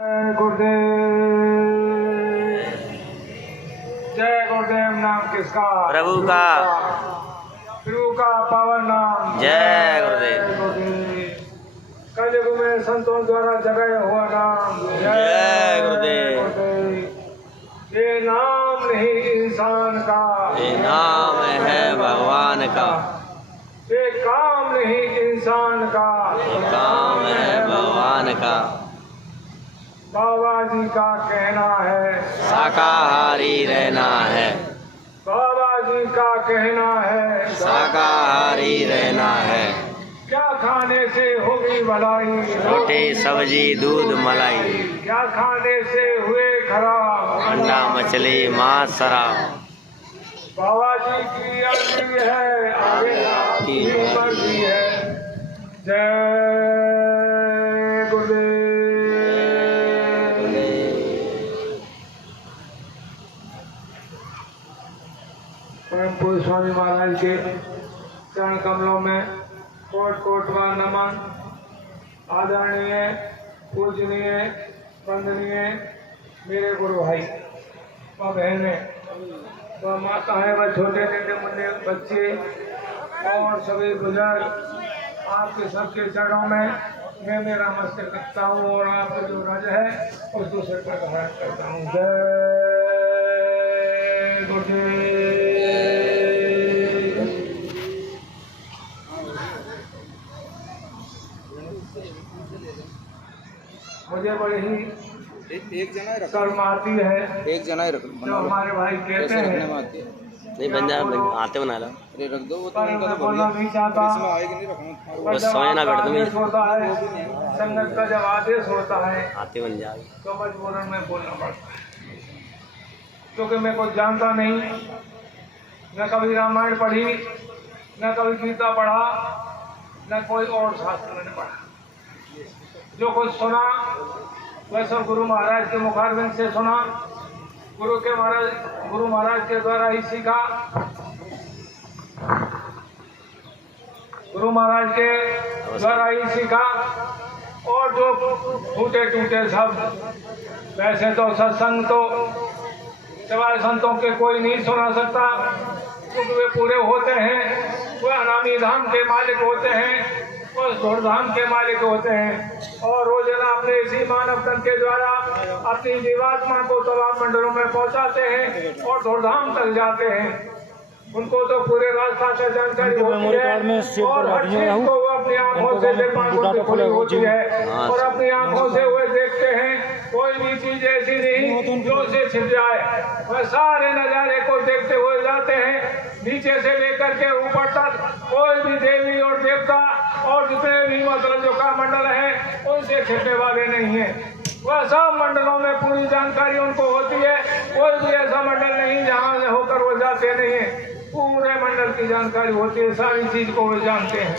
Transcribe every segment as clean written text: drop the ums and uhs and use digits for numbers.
गुरुदेव जय गुरुदेव। नाम किसका? प्रभु का। प्रभु का पावन नाम। जय गुरुदेव। कलयुग में संतों द्वारा जगाया हुआ नाम। जय गुरुदेव। ये नाम नहीं इंसान का, ये नाम है भगवान का। ये काम नहीं इंसान का, ये काम है भगवान का। बाबा जी का कहना है शाकाहारी रहना है। बाबा जी का कहना है शाकाहारी रहना है। क्या खाने से होगी भलाई? रोटी सब्जी दूध मलाई। क्या खाने से हुए खराब? अंडा मछली मांस शराब। बाबा जी की अर्जी है, आगे आपकी मर्जी है। जय गुरुदेव। परम पूज्य स्वामी महाराज के चरण कमलों में कोट कोट बार नमन। आदरणीय पूजनीय वंदनीय मेरे गुरु भाई व बहनें व माता है व छोटे नन्हे मुन्ने बच्चे और सभी बुजुर्ग, आपके सबके चरणों में मैं मेरा मस्तक रखता हूँ और आपका जो रज है उसको सिर पर ग्रहण करता हूँ। जय गुरुदेव। मुझे बड़ी ही एक जना ही शर्म आती है, एक जना ही रख जो हमारे भाई कहते हैं नहीं बन जा आते बना लो। अरे रख दो वो तो पर उनका मैं तो बोलना नहीं चाहता। इसमें आएगी नहीं रखना। पर जब समय ना आपका घट तुम्हें। आदेश होता है, संगत का जब आदेश होता है आते बन जाएगी। तो मजबूरन में बोलना पड़ता है, क्योंकि मैं कुछ जानता नहीं। न कभी रामायण पढ़ी, न कभी गीता पढ़ा, न कोई और शास्त्र मैंने पढ़ा। जो कुछ सुना वह सब गुरु महाराज के मुखारबिंद से सुना। गुरु महाराज के द्वारा ही सीखा। गुरु महाराज के द्वारा ही सीखा। और जो टूटे टूटे सब, वैसे तो सत्संग तो सिवाय संतों के कोई नहीं सुना सकता, क्योंकि वे पूरे होते हैं। वे अनामी धाम के मालिक होते हैं, उस धूमधाम के मालिक होते हैं और रोजाना अपने इसी मानव तन के द्वारा अपनी जीवात्मा को तमाम मंडलों में पहुंचाते हैं और धूमधाम तक जाते हैं। उनको तो पूरे रास्ता का जानकारी होती है और हर चीज को वो अपनी आंखों से खुली होती है और अपनी आंखों से वे देखते हैं। कोई भी चीज ऐसी नहीं जो उसे छिप जाए। वह सारे नजारे को देखते हुए जाते हैं, नीचे से लेकर के ऊपर तक। कोई भी देवी और देवता और जितने भी मतलब जो का मंडल है उनसे छिपने वाले नहीं है। वह सब मंडलों में पूरी जानकारी उनको होती है। कोई भी ऐसा मंडल नहीं जहाँ से होकर वो जाते नहीं है। पूरे मंडल की जानकारी होती है, सारी चीज को वो जानते हैं।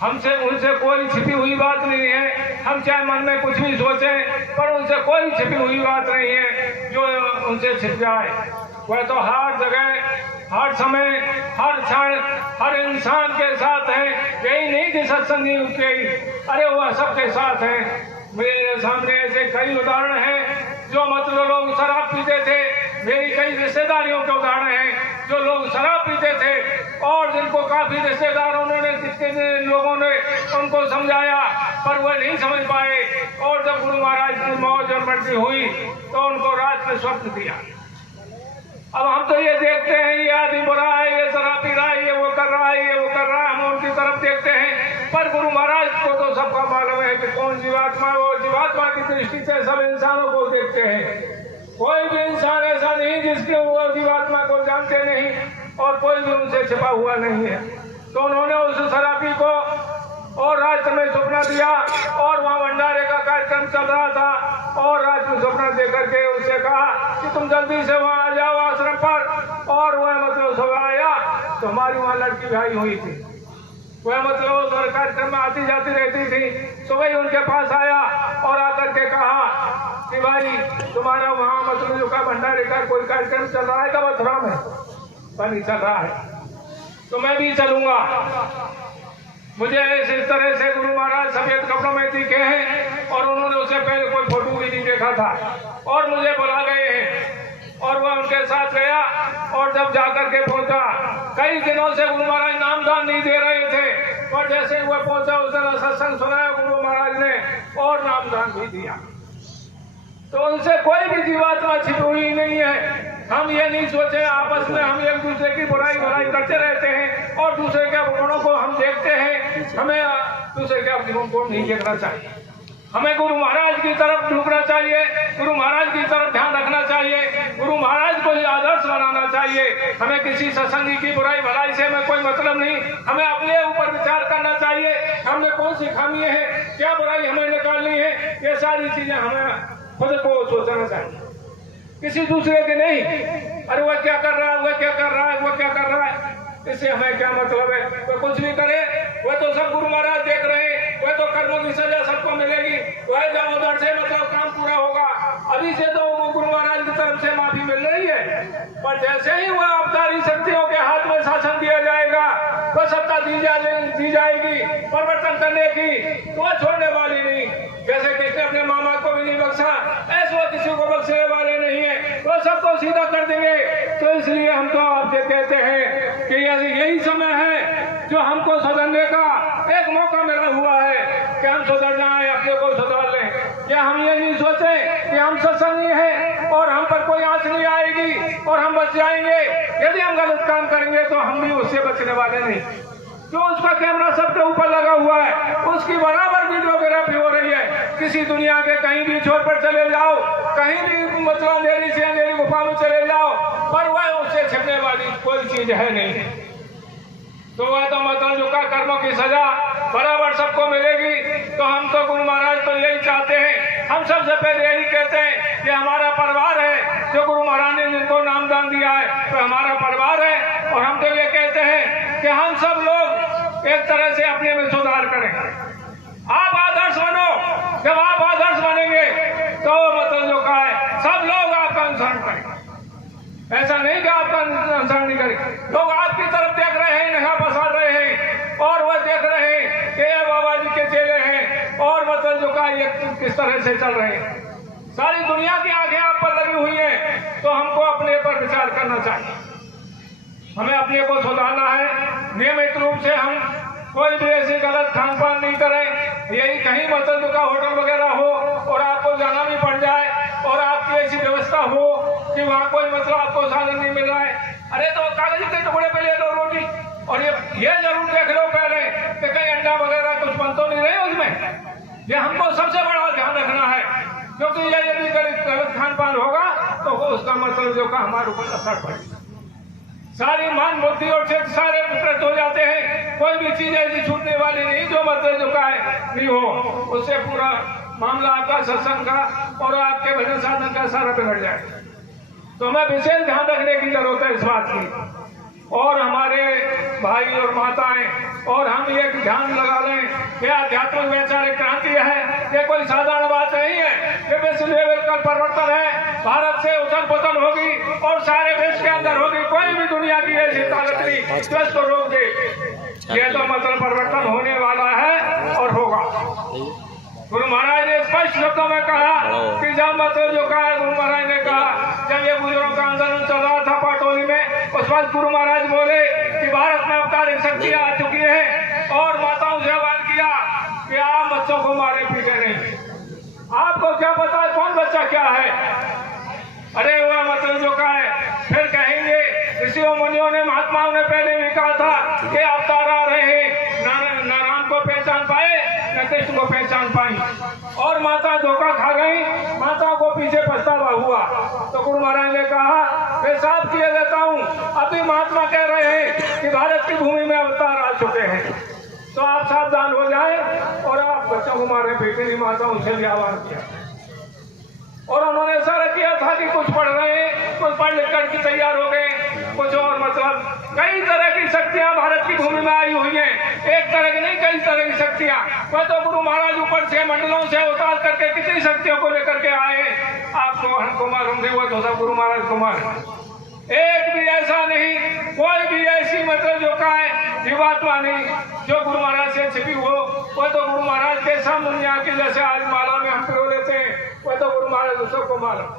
हमसे उनसे कोई छिपी हुई बात नहीं है। हम चाहे मन में कुछ भी सोचें, पर उनसे कोई छिपी हुई बात नहीं है जो उनसे छिप जाए। वह तो हर जगह, हर समय, हर क्षण, हर इंसान के साथ है। यही नहीं कि सत्संगी के, अरे वह सबके साथ है। मेरे सामने ऐसे कई उदाहरण हैं जो मतलब लोग शराब पीते थे। मेरी कई रिश्तेदारियों के उदाहरण हैं जो लोग शराब पीते थे और जिनको काफी रिश्तेदारों ने, कितने लोगों ने उनको समझाया, पर वह नहीं समझ पाए। और जब गुरु महाराज की मौत और मृत्यु हुई तो उनको रात में स्वप्न दिया। अब हम तो ये देखते हैं ये आदमी बुरा है, ये शराब पी रहा है, ये वो कर रहा है, ये वो कर रहा है, हम उनकी तरफ देखते हैं। पर गुरु महाराज को तो सबका मालूम है कि कौन जीवात्मा है। वो जीवात्मा की दृष्टि से सब इंसानों को देखते हैं। कोई भी इंसान ऐसा नहीं जिसके वो जीवात्मा को जानते नहीं और कोई भी उनसे छिपा हुआ नहीं है। तो उन्होंने उस शराबी को और रात में सपना दिया और वहाँ भंडारे का कार्यक्रम चल रहा था और रात में सपना देकर के उससे कहा कि तुम जल्दी से वहाँ आ जाओ आश्रम पर। और वह मतलब सब आया तो हमारी वहाँ लड़की भाई हुई थी। वह मतलब उस कार्यक्रम में आती जाती रहती थी। सुबह ही उनके पास आया और आकर के कहा कि भाई तुम्हारा वहाँ मतलब जो का भंडारे का कोई कार्यक्रम चल रहा है क्या? मथुरा में पानी चल रहा है तो मैं भी चलूंगा। मुझे इस तरह से गुरु महाराज सफेद कपड़ों में दिखे हैं और उन्होंने उससे पहले कोई फोटो देखा था और मुझे बुला गए हैं और वह उनके साथ गया और जब जाकर के पहुंचा, कई दिनों से गुरु महाराज नामदान नहीं दे रहे थे, और जैसे ही वह पहुंचा उस दिन सत्संग सुनाया गुरु महाराज ने और नामदान भी दिया। तो उनसे कोई भी जीवात्मा छिपी हुई नहीं है। हम ये नहीं सोचे आपस में हम एक दूसरे की बुराई भलाई करते रहते हैं और दूसरे के गुणों को हम देखते हैं। हमें दूसरे के गुणों को नहीं देखना चाहिए, हमें गुरु महाराज की तरफ झुकना चाहिए, गुरु महाराज की तरफ ध्यान रखना चाहिए, गुरु महाराज को आदर्श बनाना चाहिए। हमें किसी सत्संगी की बुराई भलाई से हमें कोई मतलब नहीं, हमें अपने ऊपर विचार करना चाहिए, हमने कौन सी खामी है, क्या बुराई हमें निकालनी है, ये सारी चीजें हमें खुद को सोचना चाहिए, किसी दूसरे के नहीं। अरे वह क्या कर रहा है, वह क्या कर रहा है, वह क्या कर रहा है, इससे हमें क्या मतलब है। वह कुछ भी करे, वह तो सब गुरु महाराज देख रहे हैं, वह तो कर्मों की सजा सबको मिलेगी, वह दामोदर से मतलब काम पूरा होगा। अभी से तो गुरु महाराज की तरफ से माफी मिल रही है, पर जैसे ही वह अवतारी शक्तियों के हाथ में शासन दिया जाएगा, वह सत्ता दी जाएगी परिवर्तन करने की, तो वह छोड़ने वाली नहीं। जैसे कृष्ण अपने मामा को भी नहीं बख्शा, ऐसे वो किसी को बख्शने वाले नहीं है, वो सबको सीधा कर देंगे। तो इसलिए हम तो आपसे कहते हैं कि यही समय है जो हमको सुधरने का एक मौका मिला हुआ है कि हम सुधर जाएं, अपने को सुधार लें। या हम ये नहीं सोचे कि हम सत्संगी हैं और हम पर कोई आंच नहीं आएगी और हम बच जाएंगे। यदि हम गलत काम करेंगे तो हम भी उससे बचने वाले नहीं। जो उसका कैमरा सबके ऊपर लगा हुआ है, उसकी बराबर वीडियोग्राफी हो रही है। किसी दुनिया के कहीं भी छोर पर चले जाओ, कहीं भी मतलब अंधेरी से अंधेरी गुफा में चले जाओ, पर वह उससे छिपने वाली कोई चीज है नहीं। तो वह तो मतलब जो का कर्मों की सजा बराबर सबको मिलेगी। तो हम तो गुरु महाराज तो यही चाहते हैं, हम सबसे पहले यही कहते हैं कि हमारा परिवार है, जो गुरु महाराज ने जिनको नामदान दिया है तो हमारा परिवार है। और हम तो ये कहते हैं कि हम सब लोग एक तरह से अपने में सुधार करें। आप आदर्श बनो, जब आप आदर्श बनेंगे तो मतलब जो का है सब लोग आपका अनुसरण करेंगे। ऐसा नहीं कि आपका अनुसरण नहीं करेंगे, लोग आपकी तरफ देख रहे हैं, निगाह पसार रहे हैं और वह देख रहे हैं कि ये बाबा जी के चेले हैं और मतलब जो का ये किस तरह से चल रहे हैं। सारी दुनिया की आंखें आप पर लगी हुई हैं, तो हमको अपने पर विचार करना चाहिए, हमें अपने को सुधारना है। नियमित रूप से हम कोई भी ऐसी गलत खान पान नहीं करें। यही कहीं मतलब का होटल वगैरह हो और आपको जाना भी पड़ जाए और आपकी ऐसी व्यवस्था हो कि वहाँ कोई मतलब आपको साधन नहीं मिल रहा है, अरे तो कागज के टुकड़े पे ले लो रोटी। और ये जरूर देख लो पहले कि कहीं अंडा वगैरह कुछ बन तो नहीं रहे उसमें। ये हमको सबसे बड़ा ध्यान रखना है, क्योंकि ये यदि गलत खान पान होगा तो उसका मतलब जो का हमारे ऊपर असर पड़ेगा। सारी मन बुद्धि और चित्त सारे विकृत हो जाते हैं। कोई भी चीज ऐसी छूटने वाली नहीं जो मतलब जो का है नहीं हो, उससे पूरा मामला आपका सत्संग का और आपके भजन साधन का सारा बिगड़ जाए। तो हमें विशेष ध्यान रखने की जरूरत है इस बात की। और हमारे भाई और माताएं और हम ये ध्यान लगा लें कि आध्यात्मिक वैचारिक क्रांति है, ये कोई साधारण बात नहीं है, ये विश्व लेवल का परिवर्तन है। भारत से उथल पुथल होगी और सारे विश्व के अंदर होगी, कोई भी दुनिया की ऐसी ताकत नहीं जो इसको रोक दे। ये तो मतलब परिवर्तन होने वाला है और होगा। गुरु महाराज ने स्पष्ट शब्दों में कहा कि जब मतलब जो कहा गुरु महाराज ने कहा, जब ये बुजुर्गों का आंदोलन चल रहा था पाटोली में, उस वक्त गुरु महाराज बोले कि भारत में अवतारिक शक्तियां आ चुकी है और माताओं से आह्वान किया कि आप बच्चों को मारे पीटे नहीं। आपको क्या पता है कौन बच्चा क्या है? अरे वह मतलब जो कहा है फिर कहेंगे ऋषियों मुनियों ने महात्माओं ने पहले भी कहा था कि अवतार आ रहे हैं, न राम को पहचान पाए न कृष्ण को पहचान पाई और माता धोखा खा गई, माता को पीछे पछतावा हुआ। तो गुरु महाराज ने कहा मैं साफ किए देता हूँ, अभी महात्मा कह रहे हैं कि भारत की भूमि में अवतार आ चुके हैं, तो आप सावधान हो जाए और आप बच्चों को मारे पीटे नहीं। माताओं से भी आह्वान किया और उन्होंने सारा किया था कि कुछ पढ़ रहे हैं, कुछ पढ़ लिख कर के तैयार हो गए, कुछ और मतलब कई तरह की शक्तियां भारत की भूमि में आई हुई हैं। एक तरह की नहीं, कई तरह की शक्तियां। वह तो गुरु महाराज ऊपर से मंडलों से उतार करके कितनी शक्तियों को लेकर के आए, आपको हमको मालूम नहीं, वो तो सब गुरु महाराज कुमार। एक भी ऐसा नहीं, कोई भी ऐसी मतलब जो का है जीवात्मा नहीं जो गुरु महाराज से छिपी हो। वह तो गुरु महाराज के सब दुनिया की, जैसे आज माला में हम पिरो लेते हैं, वह तो गुरु महाराज है सबको मालूम।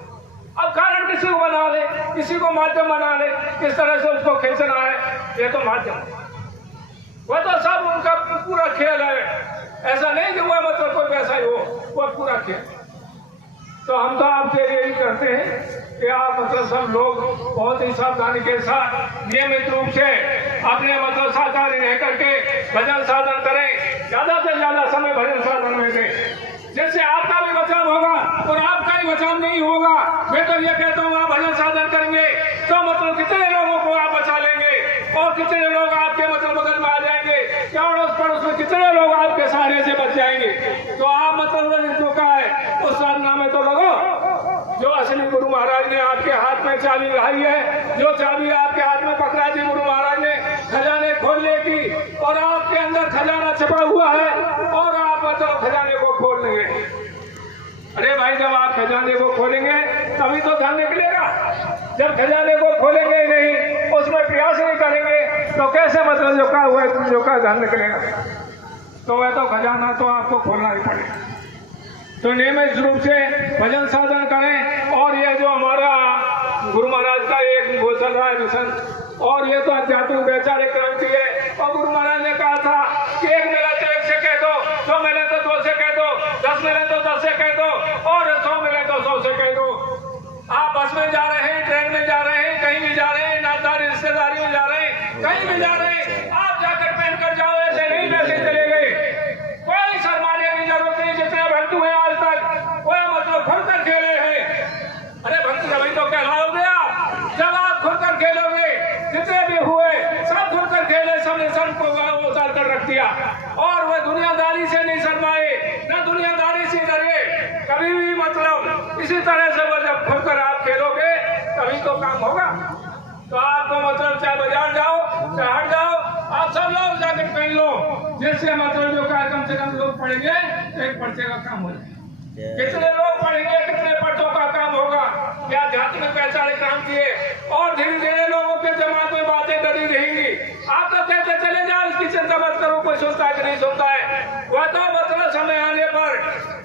अब कारण किसी को बना ले, किसी को माध्यम बना ले, किस तरह से उसको खींचना है, ये तो माध्यम। वह तो सब उनका पूरा खेल है, ऐसा नहीं कि वह मतलब कोई वैसा ही हो, वह पूरा खेल। तो हम तो आपसे यही करते हैं कि आप मतलब सब लोग बहुत ही सावधानी के साथ नियमित रूप से अपने मतलब सावधानी रह करके भजन साधन करें, ज्यादा से ज्यादा समय भजन साधन में दें, जिससे आपका भी बचाव होगा और आपका ही बचाव नहीं होगा। मैं तो ये कहता हूँ, आप भजन साधन करेंगे तो मतलब कितने लोगों को आप बचा लेंगे और कितने लोग आपके मतलब बगल में आ जाएंगे, क्या अड़ोस पड़ोस में कितने लोग आपके सहारे से बच जाएंगे। तो आप मतलब जो का है उस साधना में तो लगो। जो असली गुरु महाराज ने आपके हाथ में चाबी लाई है, जो चाबी आपके हाथ में पकड़ा दी गुरु महाराज ने खजाने खोलने की, और आपके अंदर खजाना छिपा हुआ है और आप मतलब खजाने को खोल लेंगे। अरे भाई, जब आप खजाने को खोलेंगे तभी तो धन निकलेगा। जब खजाने को खोलेंगे नहीं, उसमें प्रयास नहीं करेंगे, तो कैसे मतलब जो का हुआ जो का धन निकलेगा। तो वह तो खजाना तो आपको खोलना ही पड़ेगा। तो नियमित रूप से भजन साधन करें। और ये जो हमारा गुरु महाराज का एक वो चल रहा है मिशन, और ये तो आध्यात्मिक वैचारिक क्रांति है। और गुरु महाराज ने कहा था कि 1 मिले तो 1 से कह दो, 2 मिले तो 2 से कह दो, 10 मिले तो 10 से कह दो, और 100 मिले तो 100 से कह दो। आप बस में जा रहे हैं, ट्रेन में जा रहे हैं, कहीं भी जा रहे हैं, नातेदारी रिश्तेदारी में जा रहे हैं, कहीं भी जा रहे हैं, आप जाकर पहन कर जाओ, ऐसे नहीं वैसे चले गए। कोई शर्माने की जरूरत नहीं। जितने भंतु हैं आज तक वो मतलब खुलकर खेले हैं। अरे भंतु अभी तो कहलाओगे आप जब आप खुलकर खेलोगे। जितने भी हुए सब खुलकर खेले, सबने सब को उतार कर रख दिया, और वह दुनियादारी से नहीं शर्माए, न दुनियादारी से डरे कभी भी। मतलब इसी तरह से वो जब खुलकर आप खेलोगे तभी तो काम होगा। तो आपको मतलब चाहे बाजार जाओ चाहे हट जाओ, आप सब लोग जाकर पहन लो, जिससे मतलब जो कम से कम लोग पढ़ेंगे तो एक पर्चे का काम हो जाए। कितने लोग पढ़ेंगे, कितने पर्चों का काम होगा। क्या आध्यात्मिक वैचारिक क्रांति है। और धीरे धीरे लोगों के दिमाग में बातें डरी रहेंगी। आप तो कहते चले जाओ, इसकी चिंता मत करो, कोई सुनता है कि नहीं सुनता है। वह तो मतलब समय आने पर,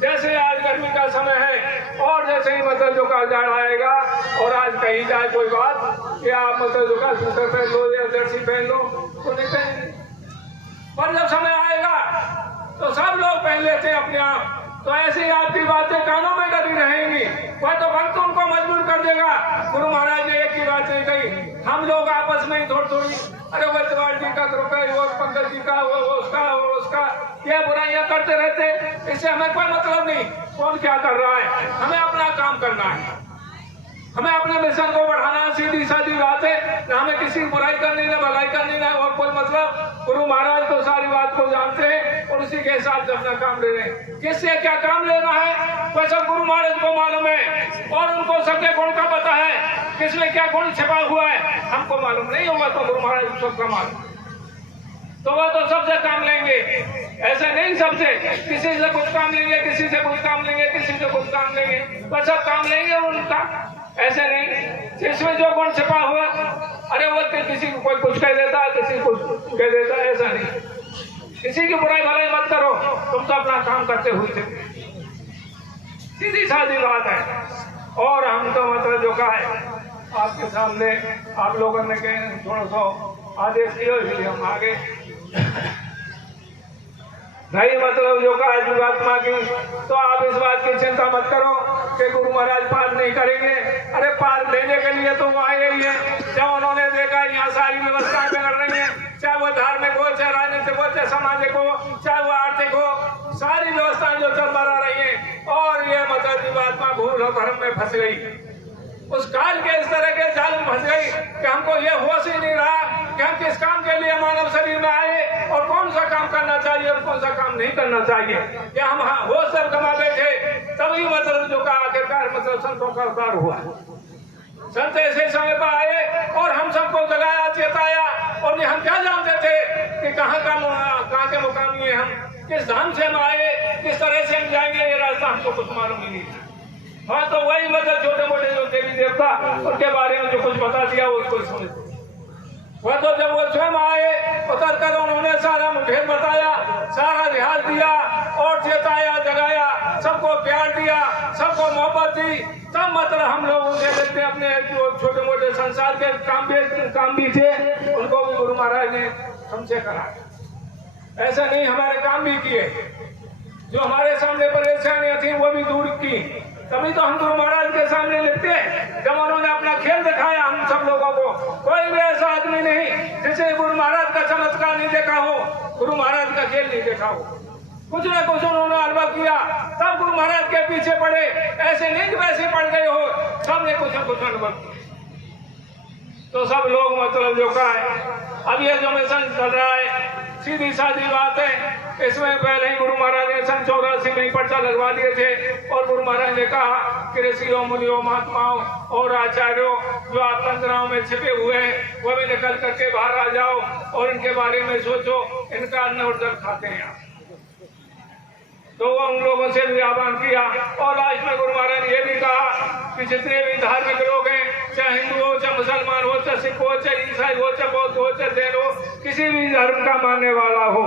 जैसे आज गर्मी का समय है और जैसे ही मतलब जो का जाड़ आएगा, और आज कहीं जाए कोई बात कि आप मतलब जो का स्वेटर पहन लो या जर्सी पहन लो तो नहीं पहनेंगे। पर जब समय आएगा तो सब लोग पहन लेते हैं अपने आप। तो ऐसे ही आपकी बातें कानों में डरी रहेंगी। वह तो भक्त उनको मजबूर कर देगा। गुरु महाराज ने एक ही बात नहीं कही, हम लोग आपस में ही थोड़ी थोड़ी, अरे वो तिवाड़ जी का रुपए, वो पंकज जी का, वो उसका ये बुराइयां करते रहते। इससे हमें कोई मतलब नहीं कौन क्या कर रहा है। हमें अपना काम करना है, हमें अपने मिशन को बढ़ाना। सीधी सादी बात है, ना हमें किसी की बुराई करनी, ना भलाई करनी, ना और कोई मतलब। गुरु महाराज तो सारी बात को जानते हैं और उसी के हिसाब से अपना काम ले रहे हैं। किससे क्या काम लेना है वह सब गुरु महाराज को मालूम है, और उनको सबके गुण का पता है, किसमें क्या गुण छिपा हुआ है हमको मालूम नहीं होगा, तो गुरु महाराज सबका मालूम। तो वह तो सबसे काम लेंगे, ऐसे नहीं सबसे, किसी से कुछ काम लेंगे, किसी से कुछ काम लेंगे, किसी से कुछ काम लेंगे, वह सब काम लेंगे उनका। ऐसे नहीं, इसमें जो गुण छिपा हुआ, अरे वो किसी को कोई कुछ कह देता है, किसी को कुछ कह देता है, ऐसा नहीं। किसी की बुराई भलाई मत करो, तुम तो अपना काम करते हुए थे। सीधी सादी बात है। और हम तो मतलब जो का है आपके सामने, आप लोगों ने थोड़ा सा आदेश दिया, इसलिए हम आगे नहीं मतलब जो का जीवात्मा की। तो आप इस बात की चिंता मत करो कि गुरु महाराज पार नहीं करेंगे। अरे पार लेने के लिए तो वो आए ही है। जब उन्होंने देखा यहाँ सारी व्यवस्थाएं बिगड़ रही हैं, चाहे वो धार्मिक हो, चाहे राजनीतिक हो, चाहे सामाजिक हो, चाहे वो आर्थिक हो, सारी व्यवस्थाएं जो चल बना रही है, और ये मतलब जीवात्मा भूल और भ्रम में फंस गई। उस काल के इस तरह के जाल में फंस गई कि हमको ये होश ही नहीं रहा कि हम किस काम के लिए मानव शरीर में आए और कौन सा काम करना चाहिए और कौन सा काम नहीं करना चाहिए। क्या हम होश सब कमा बैठे, तभी मतलब जो का आखिरकार मतलब संतों का अवतार हुआ। संत ऐसे समय पर आए और हम सबको जगाया, चेताया, और हम क्या जानते थे कि कहाँ के मुकामी है, हम किस धाम से हम आए, किस तरह से हम जाएंगे, ये रास्ता हमको कुछ मालूम ही नहीं। हाँ, तो वही मतलब छोटे मोटे जो देवी देवता उनके बारे में जो कुछ बता दिया वो कोई समझते। वह तो जब वो स्वयं आए, उतर कर उन्होंने सारा मुझे बताया, सारा लिहाज दिया, और जताया जगाया, सबको प्यार दिया, सबको मोहब्बत दी। सब मतलब हम लोग उनसे लेते अपने जो छोटे मोटे संसार के काम भी थे, उनको भी गुरु महाराज ने हमसे कराया। ऐसा नहीं, हमारे काम भी किए, जो हमारे सामने परेशानियां थी वो भी दूर की। तभी तो हम गुरु महाराज के सामने लेते हैं, जब उन्होंने अपना खेल दिखाया हम सब लोगों को। कोई भी ऐसा आदमी नहीं जिसे गुरु महाराज का चमत्कार नहीं देखा हो, गुरु महाराज का खेल नहीं देखा हो। कुछ ना कुछ उन्होंने अनुभव किया, तब गुरु महाराज के पीछे पड़े। ऐसे नहीं कि वैसे पड़ गए हो, सबने कुछ ना कुछ अनुभव किया। तो सब लोग मतलब जो का है, अब ये जो मिशन चल रहा है, सीधी सादी बात है। इसमें पहले ही गुरु महाराज ने सन 84 में पर्चा लगवा दिए थे और गुरु महाराज ने कहा कि ऋषियों, मुनियों, महात्माओं और आचार्यों जो आप तंत्राओं में छिपे हुए हैं वो भी निकल करके बाहर आ जाओ और इनके बारे में सोचो, इनका अन्न और जल खाते हैं आप। तो वो उन लोगों से भी आह्वान किया और लास्ट में गुरु महाराज ने ये भी कहा कि जितने भी धार्मिक लोग हैं, चाहे हिंदू हो, चाहे मुसलमान हो, चाहे सिख हो, चाहे ईसाई हो, चाहे बौद्ध हो, चाहे जैन हो, किसी भी धर्म का मानने वाला हो,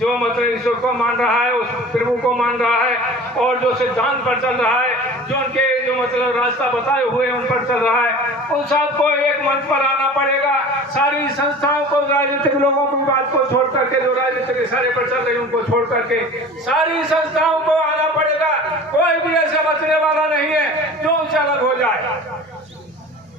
जो मतलब ईश्वर को मान रहा है, उस प्रभु को मान रहा है और जो सिद्धांत पर चल रहा है, जो उनके जो मतलब रास्ता बताए हुए उन पर चल रहा है, उन सबको एक मंच पर आना पड़ेगा। सारी संस्थाओं को, राजनीतिक लोगों की बात को छोड़ करके, जो राजनीतिक इशारे पर चल रही उनको छोड़ करके सारी संस्थाओं को आना पड़ेगा। कोई भी ऐसा बचने वाला नहीं है जो उनसे अलग हो जाए।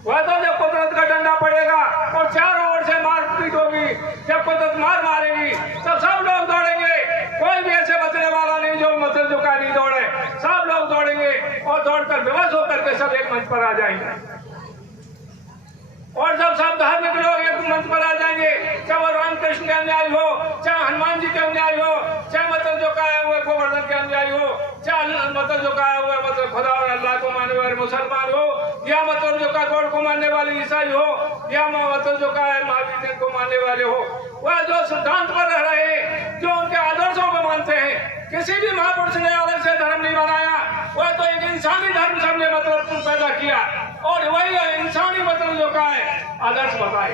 वह तो जब कुदरत का डंडा पड़ेगा और चारों ओर से मारपीट होगी, जब कुदरत मार मारेगी तब सब लोग दौड़ेंगे। कोई भी ऐसे बचने वाला नहीं जो मतलब जो का नहीं दौड़े, सब लोग दौड़ेंगे और दौड़कर बेबस होकर के सब एक मंच पर आ जाएंगे। और जब सब धार्मिक लोग एक मंच पर आ जाएंगे, चाहे वो रामकृष्ण के अनुयायी हो, चाहे हनुमान जी के अनुयायी हो, चाहे मतलब जो का है वो गोवर्धन के अनुयायी हो, चाहे मतलब जो का है वो मतलब खुदा और अल्लाह को मानने वाले मुसलमान हो, या मतलब जो का गॉड को मानने वाले ईसाई हो, या मतलब जो का है महावीर को मानने वाले हो, वह जो सिद्धांत पर रह रहे हैं, जो उनके आदर्शों को मानते हैं। किसी भी महापुरुष ने अलग से धर्म नहीं बनाया, वह तो एक इंसानी धर्म सबने मतलब पैदा किया और वही इंसानी मतलब जो का है आदर्श बताए।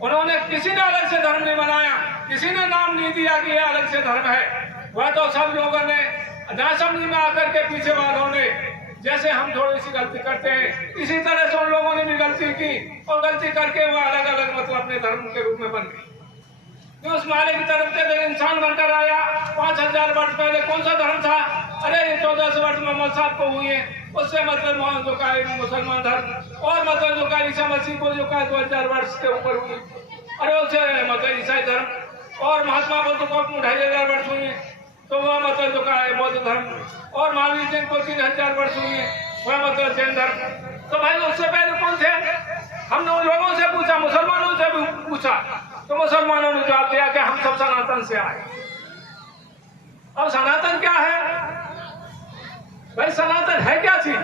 उन्होंने किसी ने अलग से धर्म नहीं बनाया, किसी ने नाम नहीं दिया कि यह अलग से धर्म है। वह तो सब लोगों ने नासमझी में आकर के पीछे वालों ने, जैसे हम थोड़ी सी गलती करते हैं, इसी तरह से उन लोगों ने भी गलती की और गलती करके वो अलग अलग मतलब अपने धर्म के रूप में बन गए। जो उस माले की तरफ से जब इंसान बनकर आया 5000 वर्ष पहले, कौन सा धर्म था? अरे 1400 वर्ष मोहम्मद साहब को हुए, उससे मतलब मोहम्मद जो का मुसलमान धर्म और मतलब जो का ईसा मसीह को जो का 2000 वर्ष के ऊपर हुई, अरे उससे मतलब ईसाई धर्म और महात्मा बुद्ध को 2500 वर्ष हुए, तो वह मतलब जो का है बौद्ध धर्म और महावीर जी को 3000 वर्ष हुए, वह मतलब जैन धर्म। तो भाई उससे पहले कौन थे? हमने उन लोगों से पूछा, मुसलमानों से भी पूछा, तो मुसलमानों ने जवाब दिया कि हम सब सनातन से आए। अब सनातन क्या है भाई? सनातन है क्या चीज?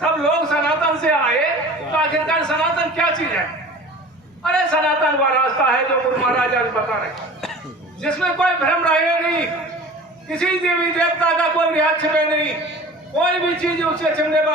सब लोग सनातन से आए, तो आखिरकार सनातन क्या चीज है? अरे सनातन वह रास्ता है जो गुरु महाराज आज बता रहे, जिसमें कोई भ्रम रहे नहीं, किसी देवी देवता का कोई रियाज छिपे नहीं, कोई भी चीज उससे छिपने वाली